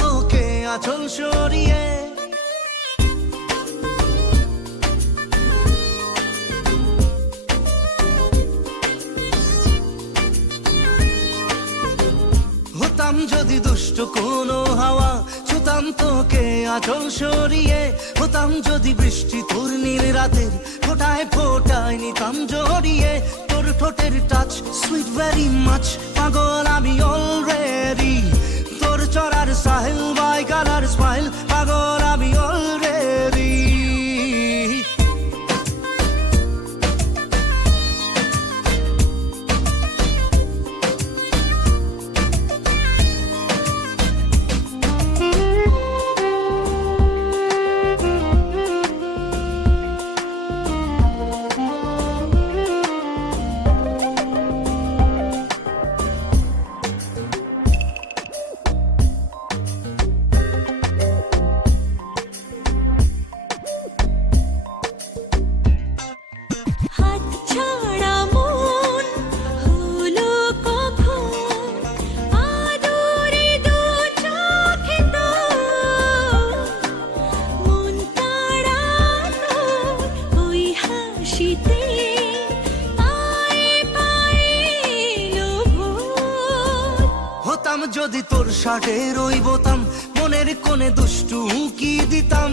তোকে আঁচল সরিয়ে। হতাম যদি দুষ্ট কোনো হাওয়া, ছুতাম তোকে আঁচল সরিয়ে। হতাম যদি বৃষ্টি তোর নীল রাতের ফোটায় ফোটায় নিতাম জড়িয়ে। তোর ঠোঁটের টাচ সুইট ভেরি মাচ, পাগল আমি অলরেডি। তোর চড়ার সাহেল বাই কালার স্মাইল, পাগল আমি অলরেডি। হতাম যদি তোর শার্টের ওই বোতাম, মনের কোণে দুষ্টু উকি দিতাম।